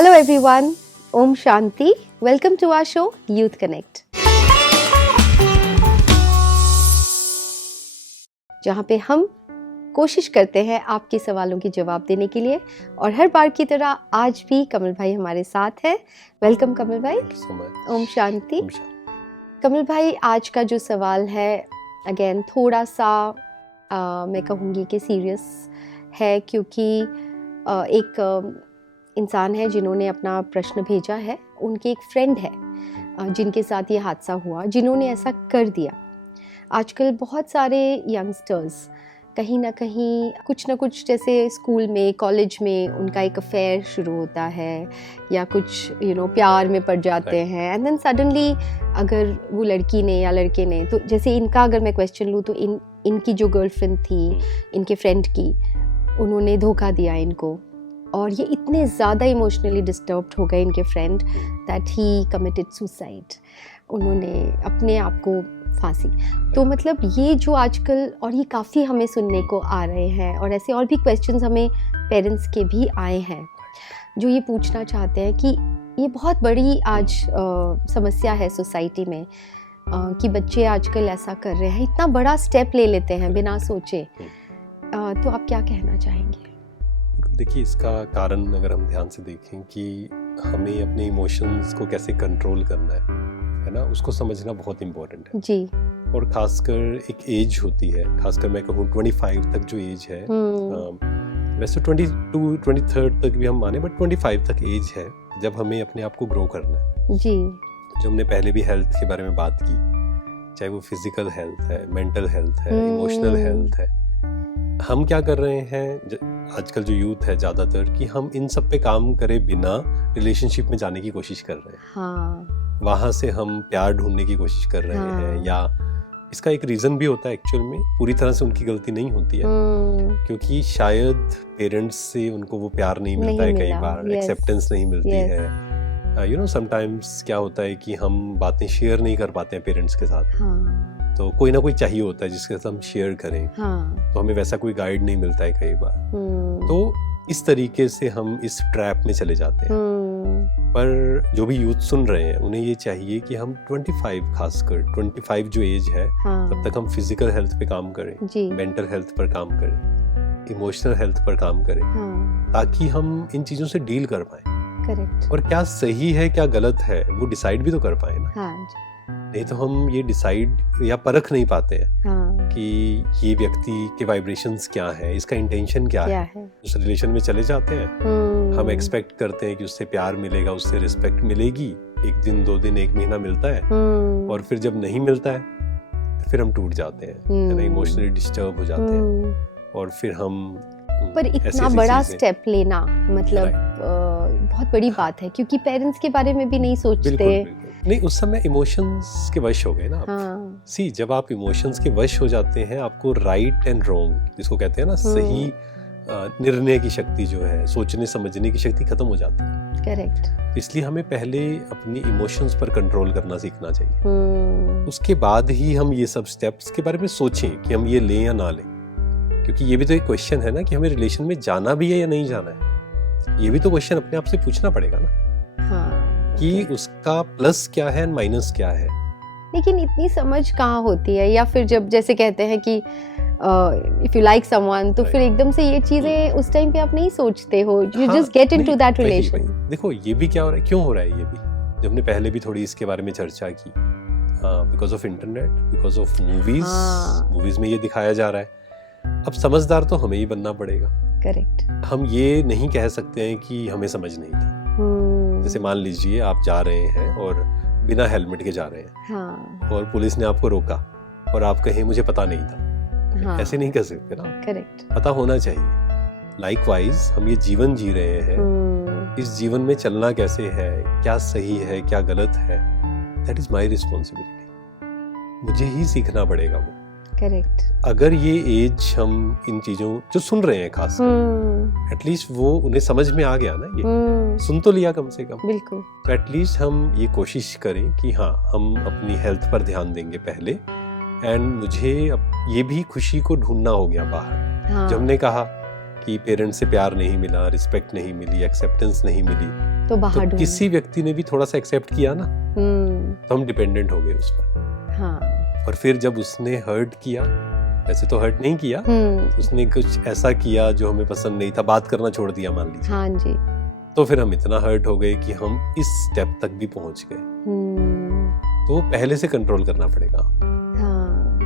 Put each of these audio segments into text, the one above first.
Hello everyone, Om Shanti. Welcome to our show Youth Connect. जहाँ पे हम कोशिश करते हैं आपके सवालों के जवाब देने के लिए और हर बार की तरह आज भी कमल भाई हमारे साथ हैं. वेलकम कमल भाई. ओम शांति. कमल भाई, आज का जो सवाल है अगेन थोड़ा सा मैं कहूँगी कि सीरियस है, क्योंकि एक इंसान है जिन्होंने अपना प्रश्न भेजा है. उनके एक फ्रेंड है जिनके साथ ये हादसा हुआ, जिन्होंने ऐसा कर दिया. आजकल बहुत सारे यंगस्टर्स कहीं ना कहीं कुछ ना कुछ, जैसे स्कूल में कॉलेज में उनका एक अफेयर शुरू होता है या कुछ प्यार में पड़ जाते हैं, एंड देन सडनली अगर वो लड़की ने या लड़के ने, तो जैसे इनका अगर मैं क्वेश्चन लूँ तो इनकी जो गर्लफ्रेंड थी इनके फ्रेंड की, उन्होंने धोखा दिया इनको और ये इतने ज़्यादा इमोशनली डिस्टर्ब्ड हो गए इनके friend that he committed suicide. उन्होंने अपने आप को फांसी. तो मतलब ये जो आजकल, और ये काफ़ी हमें सुनने को आ रहे हैं, और ऐसे और भी क्वेश्चंस हमें पेरेंट्स के भी आए हैं जो ये पूछना चाहते हैं कि ये बहुत बड़ी आज समस्या है सोसाइटी में कि बच्चे आजकल ऐसा कर रहे हैं, इतना बड़ा स्टेप ले लेते हैं बिना सोचे. तो आप क्या कहना चाहेंगे? देखिए, इसका कारण अगर हम ध्यान से देखें कि हमें अपने इमोशंस को कैसे कंट्रोल करना है ना, उसको समझना बहुत इम्पोर्टेंट है जी. और खासकर एक एज होती है, खासकर मैं कहूँ 25 तक जो एज है, वैसे 22-23 तक भी हम माने, बट 25 तक एज है जब हमें अपने आप को ग्रो करना है जी. जो हमने पहले भी हेल्थ के बारे में बात की, चाहे वो फिजिकल हेल्थ है, मेंटल हेल्थ है, इमोशनल हेल्थ है. हम क्या कर रहे हैं आजकल जो यूथ है ज़्यादातर, कि हम इन सब पे काम करे बिना रिलेशनशिप में जाने की कोशिश कर रहे हैं. हाँ. वहाँ से हम प्यार ढूंढने की कोशिश कर रहे हैं, या इसका एक रीज़न भी होता है एक्चुअल में, पूरी तरह से उनकी गलती नहीं होती है, क्योंकि शायद पेरेंट्स से उनको वो प्यार नहीं मिलता है, कई बार एक्सेप्टेंस नहीं मिलती है. समटाइम्स क्या होता है कि हम बातें शेयर नहीं कर पाते हैं पेरेंट्स के साथ. तो कोई ना कोई चाहिए होता है जिसके साथ हम शेयर करें. तो हमें वैसा कोई गाइड नहीं मिलता है कई बार. तो इस तरीके से हम इस ट्रैप में चले जाते हैं. पर जो भी यूथ सुन रहे हैं उन्हें ये चाहिए कि हम 25, खासकर 25 जो एज है, तब तक हम फिजिकल हेल्थ पे काम करें, मेंटल हेल्थ पर काम करें, इमोशनल हेल्थ पर काम करें, ताकि हम इन चीज़ों से डील कर पाएं. करेक्ट. और क्या सही है क्या गलत है वो डिसाइड भी तो कर पाए ना. नहीं तो हम ये डिसाइड या परख नहीं पाते हैं कि ये व्यक्ति के वाइब्रेशंस क्या है, इसका इंटेंशन क्या है. उस रिलेशन में चले जाते हैं, हम एक्सपेक्ट करते हैं कि उससे प्यार मिलेगा, उससे रिस्पेक्ट मिलेगी. एक दिन, 2 दिन, 1 महीना मिलता है, और फिर जब नहीं मिलता है फिर हम टूट जाते हैं, इमोशनली डिस्टर्ब हो जाते हैं, और फिर हम. पर इतना बड़ा स्टेप लेना मतलब बहुत बड़ी बात है, क्योंकि पेरेंट्स के बारे में भी नहीं सोचते. बिल्कुल. नहीं, उस समय इमोशंस के वश हो गए ना आप. जब आप इमोशंस के वश हो जाते हैं, आपको राइट एंड रॉन्ग, जिसको कहते हैं ना, सही निर्णय की शक्ति जो है, सोचने समझने की शक्ति खत्म हो जाती है. करेक्ट. इसलिए हमें पहले अपनी इमोशंस पर कंट्रोल करना सीखना चाहिए. उसके बाद ही हम ये सब स्टेप्स के बारे में सोचें कि हम ये लें या ना लें, क्योंकि ये भी तो एक क्वेश्चन है ना कि हमें रिलेशन में जाना भी है या नहीं जाना है. ये भी तो क्वेश्चन अपने आप से पूछना पड़ेगा ना कि उसका प्लस क्या है एंड माइनस क्या है. लेकिन इतनी समझ कहाँ होती है, या फिर जब जैसे कहते हैं कि इफ यू लाइक समवन, तो फिर एकदम से ये चीजें उस टाइम पे आप नहीं सोचते हो, you just get into that relation. देखो, ये भी क्या हो रहा है, क्यों हो रहा है ये भी, जब हमने पहले भी थोड़ी इसके बारे में चर्चा की, because of internet, because of movies में ये दिखाया जा रहा है. अब समझदार तो हमें ही बनना पड़ेगा. करेक्ट. हम ये नहीं कह सकते हैं कि हमें समझ नहीं था. जैसे मान लीजिए आप जा रहे हैं और बिना हेलमेट के जा रहे हैं, और पुलिस ने आपको रोका और आप कहें मुझे पता नहीं था. ऐसे नहीं कर सकते ना. करेक्ट. पता होना चाहिए. लाइकवाइज हम ये जीवन जी रहे हैं, इस जीवन में चलना कैसे है, क्या सही है क्या गलत है, दैट इज माई रिस्पॉन्सिबिलिटी. मुझे ही सीखना पड़ेगा वो. करेक्ट. अगर ये एज हम इन चीजों जो सुन रहे हैं खासकर, एटलीस्ट वो उन्हें समझ में आ गया ना, ये सुन तो लिया कम से कम. बिल्कुल. तो एटलीस्ट हम ये कोशिश करें कि हाँ, हम अपनी हेल्थ पर ध्यान देंगे पहले. एंड मुझे ये भी खुशी को ढूंढना हो गया बाहर. जब हमने कहा कि पेरेंट्स से प्यार नहीं मिला, रिस्पेक्ट नहीं मिली, एक्सेप्टेंस नहीं मिली, तो बाहर तो किसी व्यक्ति ने भी थोड़ा सा एक्सेप्ट किया ना, तो हम डिपेंडेंट हो गए उस पर। हाँ। और फिर जब उसने हर्ट किया, वैसे तो हर्ट नहीं किया, उसने कुछ ऐसा किया जो हमें पसंद नहीं था, बात करना छोड़ दिया मान लीजिए, हाँ जी, तो फिर हम इतना हर्ट हो गए कि हम इस स्टेप तक भी पहुंच गए। तो पहले से कंट्रोल करना पड़ेगा। हाँ,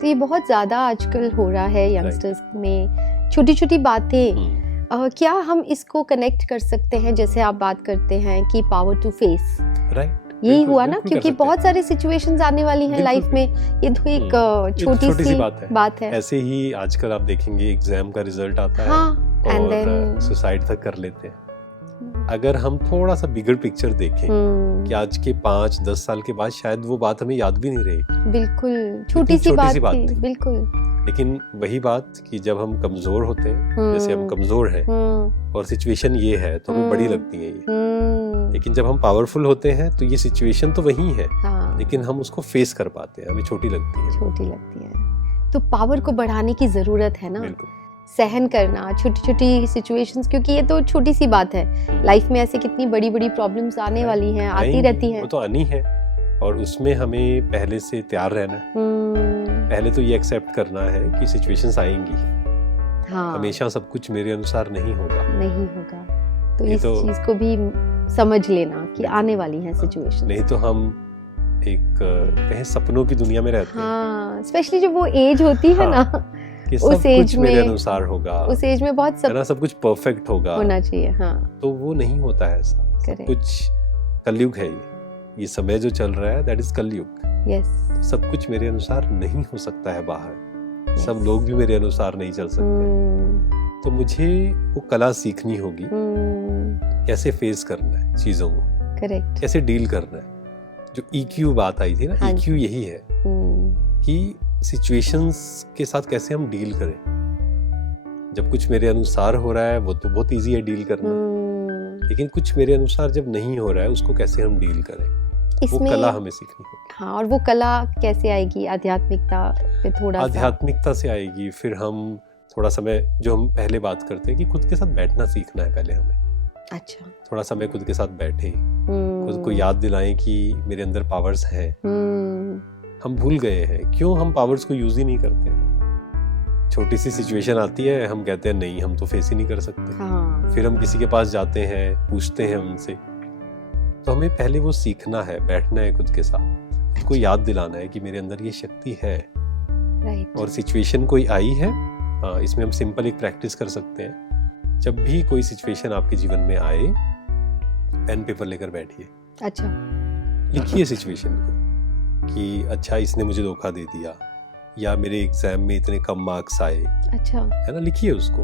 तो ये बहुत ज्यादा आजकल हो रहा है यंगस्टर्स में, छोटी छोटी बातें। क्या हम इसको कनेक्ट कर सकते हैं, जैसे आप बात करते हैं कि पावर टू फेस, राइट, यही हुआ ना, क्योंकि बहुत सारे सिचुएशंस आने वाली हैं लाइफ में, ये तो एक छोटी सी बात है। ऐसे ही आजकल आप देखेंगे एग्जाम का रिजल्ट आता है, हाँ, और सुसाइड तक कर लेते हैं। अगर हम थोड़ा सा बिगर पिक्चर देखें कि आज के 5-10 साल के बाद शायद वो बात हमें याद भी नहीं रहेगी, बिल्कुल छोटी सी बात थी, बिल्कुल। लेकिन वही बात कि जब हम कमजोर होते हैं, जैसे हम कमजोर हैं और सिचुएशन ये है तो हमें बड़ी लगती है ये, लेकिन जब हम पावरफुल होते हैं तो ये सिचुएशन तो वही है, हाँ, लेकिन हम उसको फेस कर पाते हैं, हमें छोटी लगती है। तो पावर को बढ़ाने की जरूरत है ना, सहन करना छोटी छोटी सिचुएशंस, क्योंकि ये तो छोटी सी बात है, लाइफ में ऐसे कितनी बड़ी बड़ी प्रॉब्लम्स आने वाली हैं, आती रहती हैं, वो तो आनी है, और उसमें हमें पहले से तैयार रहना है। पहले तो ये एक्सेप्ट करना है कि सिचुएशंस आएंगी, हाँ, हमेशा सब कुछ मेरे अनुसार नहीं होगा। तो इस चीज को भी समझ लेना कि आने वाली हैं सिचुएशंस, नहीं तो हम एक कहीं सपनों की दुनिया में रहते हैं। हाँ, स्पेशली जब वो एज होती है ना, कि सब कुछ मेरे अनुसार होगा, उस एज में बहुत सब कुछ परफेक्ट होना चाहिए, हाँ, तो वो नहीं होता है ऐसा। सब कुछ कलयुग है, ये समय जो चल रहा है दैट इज कलयुग। सब कुछ मेरे अनुसार नहीं हो सकता है बाहर, सब लोग भी मेरे अनुसार नहीं चल सकते, तो मुझे वो कला सीखनी होगी, कैसे फेस करना है चीजों को, करेक्ट, कैसे डील करना है। जो EQ बात आई थी ना, EQ यही है कि सिचुएशंस के साथ कैसे हम डील करें। जब कुछ मेरे अनुसार हो रहा है वो तो बहुत इजी है डील करना, लेकिन कुछ मेरे अनुसार जब नहीं हो रहा है उसको कैसे हम डील करें, वो कला हमें सीखनी होगी। हाँ, और वो कला कैसे आएगी, आध्यात्मिकता पे थोड़ा आध्यात्मिकता से आएगी। फिर हम थोड़ा समय, जो हम पहले बात करते हैं कि खुद के साथ बैठना सीखना है पहले हमें। अच्छा, थोड़ा समय खुद के साथ बैठे, खुद को याद दिलाएं कि मेरे अंदर पावर्स हैं। हम भूल गए हैं, क्यों हम पावर्स को यूज ही नहीं करते। छोटी सी सिचुएशन आती है, हम कहते हैं नहीं हम तो फेस ही नहीं कर सकते। हाँ। फिर हम किसी के पास जाते हैं, पूछते हैं उनसे। तो हमें पहले वो सीखना है, बैठना है खुद के साथ, खुद को याद दिलाना है कि मेरे अंदर ये शक्ति है। और सिचुएशन कोई आई है, हाँ, इसमें हम सिंपल एक प्रैक्टिस कर सकते हैं। जब भी कोई सिचुएशन आपके जीवन में आए, पेन पेपर लेकर बैठिए। अच्छा, लिखिए सिचुएशन को कि अच्छा इसने मुझे धोखा दे दिया, या मेरे एग्जाम में इतने कम मार्क्स आए। अच्छा, है ना, लिखिए उसको।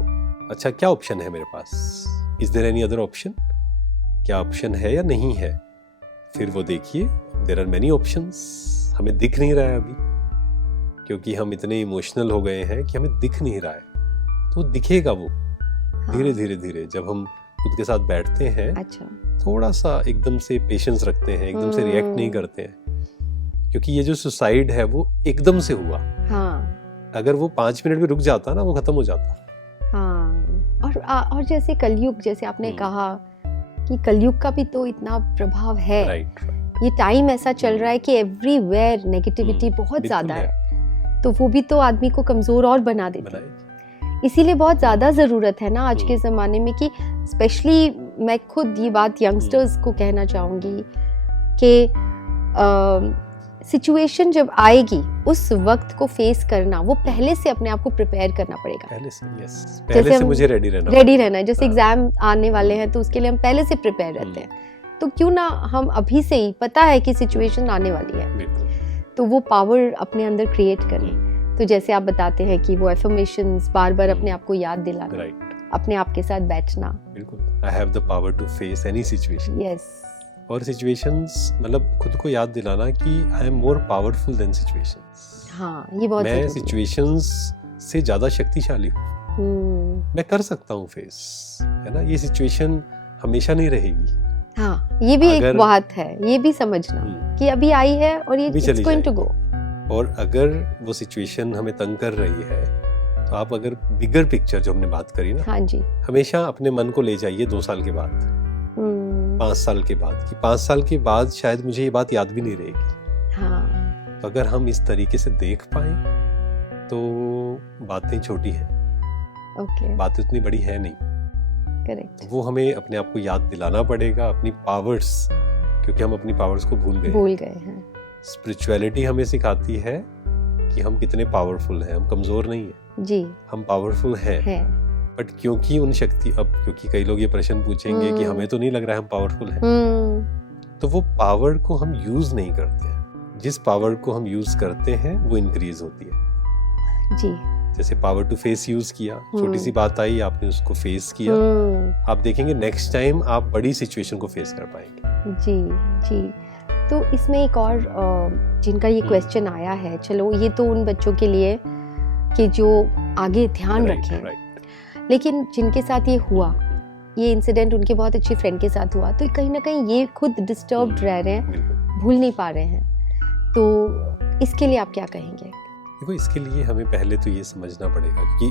अच्छा, क्या ऑप्शन है मेरे पास, is there any other option, क्या ऑप्शन है या नहीं है। फिर वो देखिए, देयर आर मेनी ऑप्शंस, हमें दिख नहीं रहा है अभी, क्योंकि हम इतने इमोशनल हो गए हैं कि हमें दिख नहीं रहा है। तो दिखेगा वो धीरे धीरे धीरे, जब हम खुद के साथ बैठते हैं। अच्छा, थोड़ा सा एकदम से पेशेंस रखते हैं, एकदम से रिएक्ट नहीं करते हैं, क्योंकि ये जो सुसाइड है वो एकदम से हुआ। हाँ। अगर वो 5 मिनट में रुक जाता ना, वो खत्म हो जाता। हाँ, और जैसे कलयुग, जैसे आपने कहा कि कलयुग का भी तो इतना प्रभाव है। राइट। ये टाइम ऐसा चल रहा है कि एवरीवेयर नेगेटिविटी बहुत ज्यादा है, तो वो भी तो आदमी को कमजोर और बना देता है। इसीलिए बहुत ज़्यादा ज़रूरत है ना आज के ज़माने में कि स्पेशली मैं खुद ये बात यंगस्टर्स को कहना चाहूँगी कि सिचुएशन जब आएगी उस वक्त को फेस करना, वो पहले से अपने आप को प्रिपेयर करना पड़ेगा। पहले से मुझे रेडी रहना है। जैसे एग्जाम आने वाले हैं तो उसके लिए हम पहले से प्रिपेयर रहते हैं, तो क्यों ना हम अभी से ही, पता है कि सिचुएशन आने वाली है, तो वो पावर अपने अंदर क्रिएट करें। तो जैसे आप बताते हैं कि वो एफर्मेशंस बार बार अपने आप को याद दिलाना, अपने आप के साथ बैठना। बिल्कुल, I have the power to face any situation. Yes. और सिचुएशंस, मतलब खुद को याद दिलाना कि I am more powerful than situations. हाँ, ये बहुत मैं सिचुएशंस से ज्यादा शक्तिशाली हूँ। मैं कर सकता हूँ फेस, है ना। ये सिचुएशन हमेशा नहीं रहेगी। हाँ, ये भी एक बात है, ये भी समझना कि अभी आई है और ये इट्स गोइंग टू गो। और अगर वो सिचुएशन हमें तंग कर रही है, तो आप अगर बिगर पिक्चर जो हमने बात करी ना, हाँ जी, हमेशा अपने मन को ले जाइए 2 साल के बाद, 5 साल के बाद कि 5 साल के बाद शायद मुझे ये बात याद भी नहीं रहेगी। हाँ। तो अगर हम इस तरीके से देख पाए तो बातें छोटी हैं, बातें उतनी बड़ी है नहीं। करेक्ट। वो हमें अपने आप को याद दिलाना पड़ेगा अपनी पावर्स, क्योंकि हम अपनी पावर्स को भूल गए हैं। स्पिरिचुअलिटी हमें सिखाती है कि हम कितने पावरफुल हैं, हम कमजोर नहीं हैं जी, हम पावरफुल हैं। बट क्योंकि उन शक्ति, अब क्योंकि कई लोग ये प्रश्न पूछेंगे कि हमें तो नहीं लग रहा है हम पावरफुल हैं, तो वो पावर को हम यूज नहीं करते हैं। जिस पावर को हम यूज करते हैं वो इंक्रीज होती है जी। जैसे पावर टू फेस यूज किया, छोटी सी बात आई, आपने उसको फेस किया, आप देखेंगे नेक्स्ट टाइम आप बड़ी सिचुएशन को फेस कर पाएंगे। जी जी। तो इसमें एक और जिनका ये क्वेश्चन आया है, चलो ये तो उन बच्चों के लिए कि जो आगे ध्यान रखें, लेकिन जिनके साथ ये हुआ, ये इंसिडेंट उनके बहुत अच्छी फ्रेंड के साथ हुआ, तो कहीं ना कहीं ये खुद डिस्टर्ब्ड रह रहे हैं, भूल नहीं पा रहे हैं, तो इसके लिए आप क्या कहेंगे? देखो, इसके लिए हमें पहले तो ये समझना पड़ेगा कि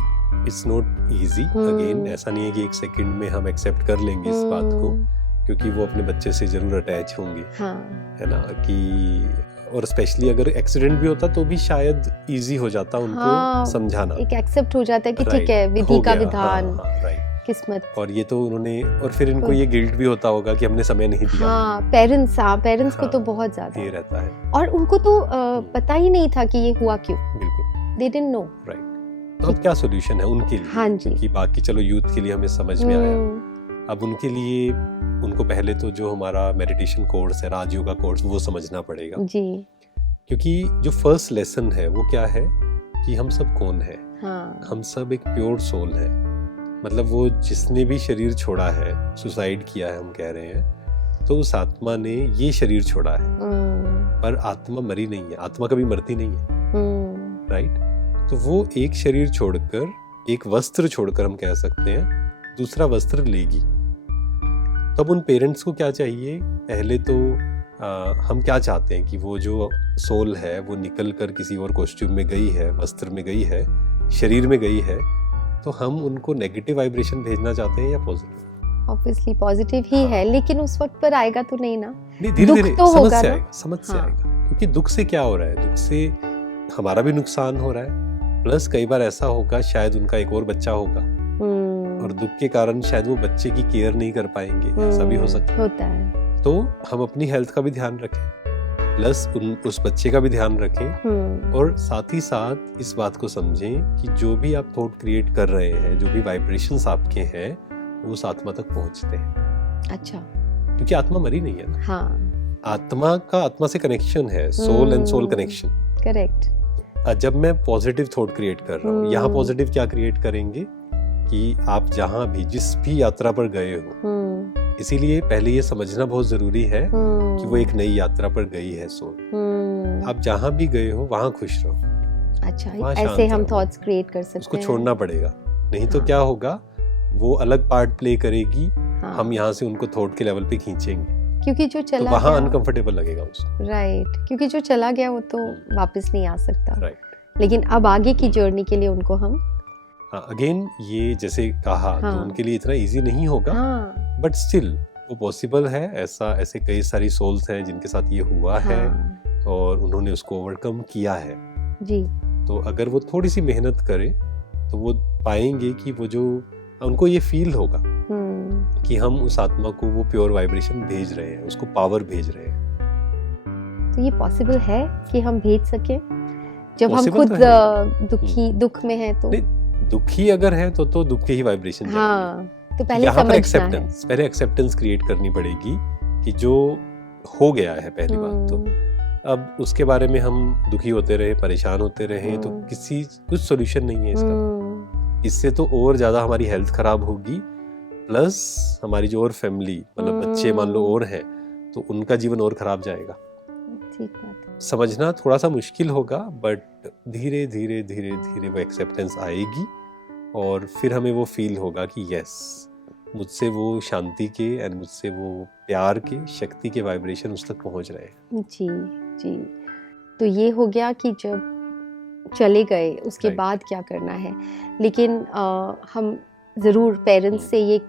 इट्स नॉट इजी। अगेन ऐसा नहीं है कि 1 सेकंड में हम एक्सेप्ट कर लेंगे इस बात को, क्योंकि वो अपने बच्चे से जरूर अटैच होंगे, है ना, कि और स्पेशली अगर एक्सीडेंट भी होता तो भी शायद इजी हो जाता उनको समझाना, एक एक्सेप्ट हो जाता है कि ठीक है, विधि का विधान, किस्मत। और ये तो उन्होंने, और फिर इनको ये गिल्ट भी होता होगा कि हमने समय नहीं दिया। पेरेंट्स को तो बहुत ज्यादा ये रहता है, और उनको तो पता ही नहीं था कि ये हुआ क्यों। बिल्कुल, they didn't know। राइट। तो अब क्या सॉल्यूशन है उनके लिए? हाँ जी। कि बाकी चलो यूथ के लिए हमें समझ में आया, अब उनके लिए उनको पहले तो जो हमारा मेडिटेशन कोर्स है, राजयोगा कोर्स, वो समझना पड़ेगा जी। क्योंकि जो फर्स्ट लेसन है वो क्या है कि हम सब कौन है। हम सब एक प्योर सोल है। मतलब वो जिसने भी शरीर छोड़ा है, सुसाइड किया है, हम कह रहे हैं, तो उस आत्मा ने ये शरीर छोड़ा है, पर आत्मा मरी नहीं है, आत्मा कभी मरती नहीं है, राइट। तो वो एक शरीर छोड़कर, एक वस्त्र छोड़कर, हम कह सकते हैं, दूसरा वस्त्र लेगी। तब उन पेरेंट्स को क्या चाहिए? पहले तो हम क्या चाहते हैं कि वो जो सोल है वो निकल कर किसी और कॉस्ट्यूम में गई है, वस्त्र में गई है, शरीर में गई है, तो हम उनको नेगेटिव वाइब्रेशन भेजना चाहते हैं या पॉजिटिव? ऑब्वियसली पॉजिटिव ही है, लेकिन उस वक्त पर आएगा तो नहीं ना, धीरे-धीरे तो समझ से आएगा, समझ से आएगा। क्योंकि दुख से क्या हो रहा है? दुख से हमारा भी नुकसान हो रहा है, प्लस कई बार ऐसा होगा शायद उनका एक और बच्चा होगा, और दुख के कारण शायद वो बच्चे की केयर नहीं कर पाएंगे, ऐसा भी हो सकता है। तो हम अपनी हेल्थ का भी ध्यान रखें, प्लस उस बच्चे का भी ध्यान रखें, और साथ ही साथ इस बात को समझें कि जो भी आप थॉट क्रिएट कर रहे हैं, जो भी वाइब्रेशंस आपके हैं, वो उस आत्मा तक पहुंचते हैं। अच्छा। क्योंकि आत्मा मरी नहीं है ना। आत्मा का आत्मा से कनेक्शन है, soul and soul connection. Correct. जब मैं पॉजिटिव थॉट क्रिएट कर रहा हूँ, यहाँ पॉजिटिव क्या क्रिएट करेंगे कि आप जहाँ भी, जिस भी यात्रा पर गए हो, इसीलिए पहले ये समझना बहुत जरूरी है कि वो एक नई यात्रा पर गई है सोल। आप जहाँ भी गए हो वहाँ खुश रहो। अच्छा, ऐसे हम थॉट्स क्रिएट कर सकते हैं। उसको छोड़ना पड़ेगा, नहीं तो क्या होगा, वो अलग पार्ट प्ले करेगी, हम यहाँ से उनको थॉट के लेवल पे खींचेंगे, क्योंकि जो चला तो वहाँ अनकंफर्टेबल लगेगा उसको। राइट, क्योंकि जो चला गया वो तो वापस नहीं आ सकता। राइट। लेकिन अब आगे की जर्नी के लिए उनको हम अगेन ये जैसे कहा, तो उनके लिए इतना इजी नहीं होगा, बट स्टिल वो पॉसिबल है। ऐसे कई सारी सोल्स हैं जिनके साथ ये हुआ है, और उन्होंने उसको ओवरकम किया है जी। तो अगर वो थोड़ी सी मेहनत करें तो वो पाएंगे कि वो जो उनको ये फील होगा कि हम उस आत्मा को वो प्योर वाइब्रेशन भेज रहे हैं, उसको पावर भेज रहे हैं। तो ये पॉसिबल है कि हम भेज सके जब हम खुद दुख में हैं? तो दुखी अगर है तो दुख के ही वाइब्रेशन तो पहले समझना है, पहले एक्सेप्टेंस क्रिएट करनी पड़ेगी कि जो हो गया है। पहली बात तो अब उसके बारे में हम दुखी होते रहे, परेशान होते रहे, तो कुछ सॉल्यूशन नहीं है इसका। इससे तो और ज्यादा हमारी हेल्थ खराब होगी, प्लस हमारी जो और फैमिली, मतलब बच्चे मान लो और हैं, तो उनका जीवन और खराब जाएगा। ठीक बात है। समझना थोड़ा सा मुश्किल होगा, बट धीरे धीरे धीरे धीरे वो एक्सेप्टेंस आएगी, और फिर हमें वो फील होगा कि यस, मुझसे वो शांति के एंड मुझसे वो प्यार के, शक्ति के वाइब्रेशन उस तक पहुंच रहे हैं। जी जी। तो ये हो गया कि जब चले गए उसके बाद क्या करना है, लेकिन हम ज़रूर पेरेंट्स से ये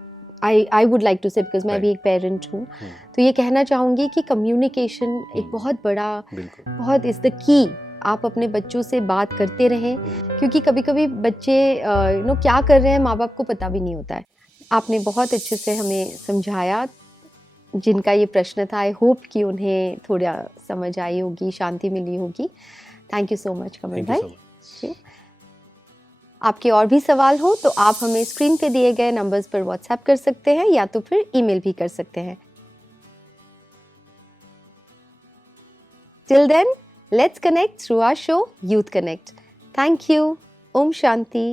आई वुड लाइक टू से, बिकॉज मैं भी एक पेरेंट हूँ, तो ये कहना चाहूँगी कि कम्युनिकेशन एक बहुत बड़ा, बहुत इज़ द की। आप अपने बच्चों से बात करते रहें, क्योंकि कभी कभी बच्चे क्या कर रहे हैं माँ बाप को पता भी नहीं होता है। आपने बहुत अच्छे से हमें समझाया। जिनका ये प्रश्न था, आई होप कि उन्हें थोड़ा समझ आई होगी, शांति मिली होगी। थैंक यू सो मच कमल भाई। आपके और भी सवाल हो तो आप हमें स्क्रीन पे दिए गए नंबर्स पर व्हाट्सएप कर सकते हैं, या तो फिर ईमेल भी कर सकते हैं। Till then, let's connect through our show Youth Connect. Thank you. Om Shanti.